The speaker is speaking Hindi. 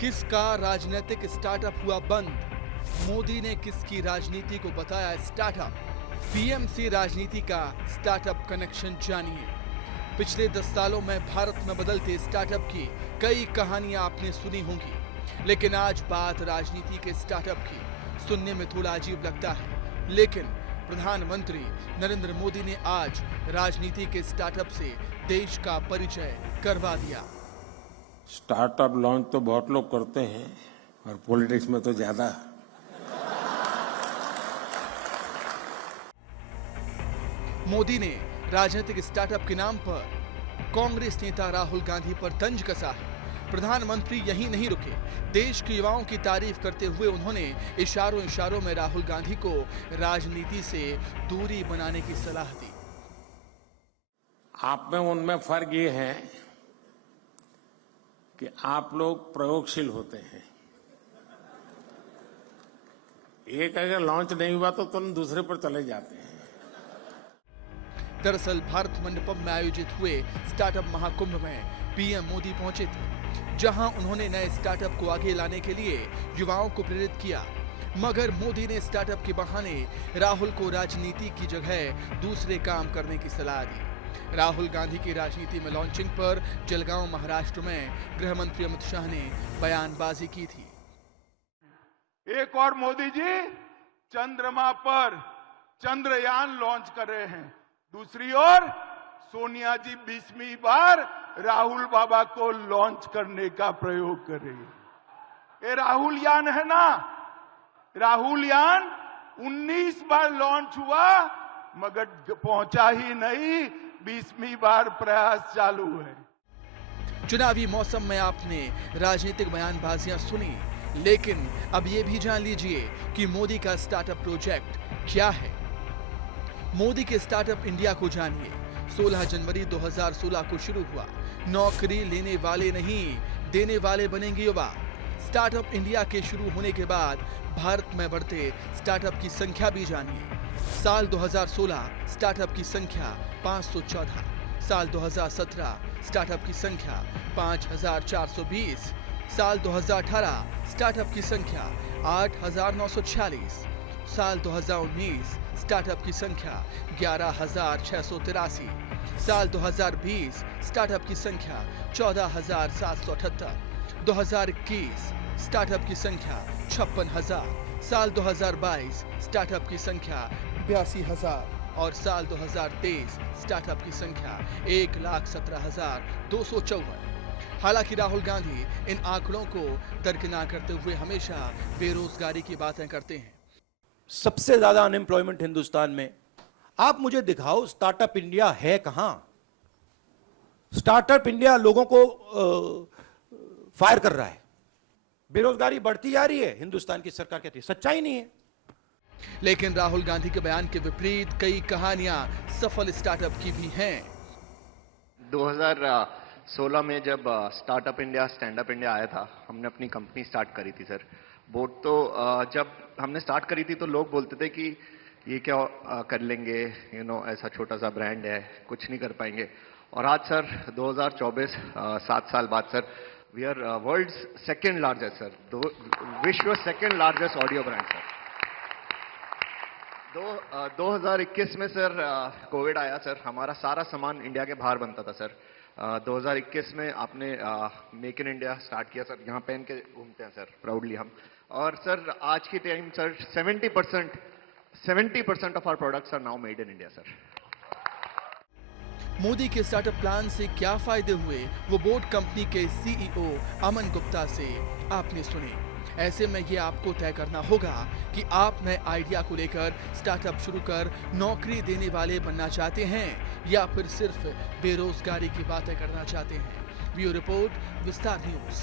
किसका राजनीतिक स्टार्टअप हुआ बंद? मोदी ने किसकी राजनीति को बताया स्टार्टअप? पीएम से राजनीति का स्टार्टअप कनेक्शन जानिए। पिछले 10 सालों में भारत में बदलते स्टार्टअप की कई कहानियां आपने सुनी होंगी, लेकिन आज बात राजनीति के स्टार्टअप की सुनने में थोड़ा अजीब लगता है। लेकिन प्रधानमंत्री नरेंद्र मोदी ने आज राजनीति के स्टार्टअप से देश का परिचय करवा दिया। स्टार्टअप लॉन्च तो बहुत लोग करते हैं और पॉलिटिक्स में तो ज्यादा। मोदी ने राजनीतिक स्टार्टअप के नाम पर कांग्रेस नेता राहुल गांधी पर तंज कसा है। प्रधानमंत्री यहीं नहीं रुके, देश के युवाओं की तारीफ करते हुए उन्होंने इशारों इशारों में राहुल गांधी को राजनीति से दूरी बनाने की सलाह दी। आप में उनमें फर्क ये है कि आप लोग प्रयोगशील होते हैं। एक अगर लॉन्च नहीं हुआ तो तुरंत दूसरे पर चले जाते हैं। दरअसल भारत मंडपम में आयोजित हुए स्टार्टअप महाकुंभ में पीएम मोदी पहुंचे थे, जहां उन्होंने नए स्टार्टअप को आगे लाने के लिए युवाओं को प्रेरित किया। मगर मोदी ने स्टार्टअप के बहाने राहुल को राजनीति की जगह दूसरे काम करने की सलाह दी। राहुल गांधी की राजनीति में लॉन्चिंग पर जलगांव महाराष्ट्र में गृह मंत्री अमित शाह ने बयानबाजी की थी। एक और मोदी जी चंद्रमा पर चंद्रयान लॉन्च कर रहे हैं, दूसरी ओर सोनिया जी 20वीं बार राहुल बाबा को लॉन्च करने का प्रयोग कर रही है। ये राहुल यान है ना, राहुल यान 19 बार लॉन्च हुआ मगर पहुंचा ही नहीं, 20वीं बार प्रयास चालू है। चुनावी मौसम में आपने राजनीतिक बयानबाजियां सुनी, लेकिन अब ये भी जान लीजिए कि मोदी का स्टार्टअप प्रोजेक्ट क्या है। मोदी के स्टार्टअप इंडिया को जानिए। 16 जनवरी 2016 को शुरू हुआ। नौकरी लेने वाले नहीं, देने वाले बनेंगे युवा। स्टार्टअप इंडिया के शुरू होने के बाद भारत में बढ़ते स्टार्टअप की संख्या भी जानिए। साल 2016 स्टार्टअप की संख्या 514, साल 2017 स्टार्टअप की संख्या 5420, साल 2018 स्टार्टअप की संख्या 8946, साल 2019 स्टार्टअप की संख्या 11683, साल 2020 स्टार्टअप की संख्या 14778, 2021 स्टार्टअप की संख्या 56000, साल 2022 स्टार्टअप की संख्या 82000 और साल 2023 स्टार्टअप की संख्या 1,17,254। हालांकि राहुल गांधी इन आंकड़ों को दरकिनार करते हुए हमेशा बेरोजगारी की बातें करते हैं। सबसे ज्यादा अनएम्प्लॉयमेंट हिंदुस्तान में। आप मुझे दिखाओ स्टार्टअप इंडिया है कहां? स्टार्टअप इंडिया लोगों को फायर कर रहा है, बेरोजगारी बढ़ती जा रही है। हिंदुस्तान की सरकार कहती है सच्चाई नहीं है। लेकिन राहुल गांधी के बयान के विपरीत कई कहानियां सफल स्टार्टअप की भी हैं। 2016 में जब स्टार्टअप इंडिया स्टैंडअप इंडिया आया था, हमने अपनी कंपनी स्टार्ट करी थी सर। बोट तो जब हमने स्टार्ट करी थी तो लोग बोलते थे कि ये क्या कर लेंगे, ऐसा छोटा सा ब्रांड है, कुछ नहीं कर पाएंगे। और आज सर 2024 7 साल बाद sir we are world's second largest sir, विश्व second largest audio brand sir. 2021 में सर कोविड आया सर, हमारा सारा सामान इंडिया के बाहर बनता था सर। 2021 में आपने मेक इन इंडिया स्टार्ट किया सर, यहाँ पहन के घूमते हैं सर प्राउडली हम। और सर आज की time sir 70% of our products are now made in India sir. Modi के स्टार्टअप प्लान से क्या फायदे हुए, वो बोट कंपनी के सीईओ अमन गुप्ता से आपने सुने। ऐसे में ये आपको तय करना होगा कि आप नए आइडिया को लेकर स्टार्टअप शुरू कर नौकरी देने वाले बनना चाहते हैं या फिर सिर्फ बेरोजगारी की बातें करना चाहते हैं। ब्यूरो रिपोर्ट, विस्तार न्यूज।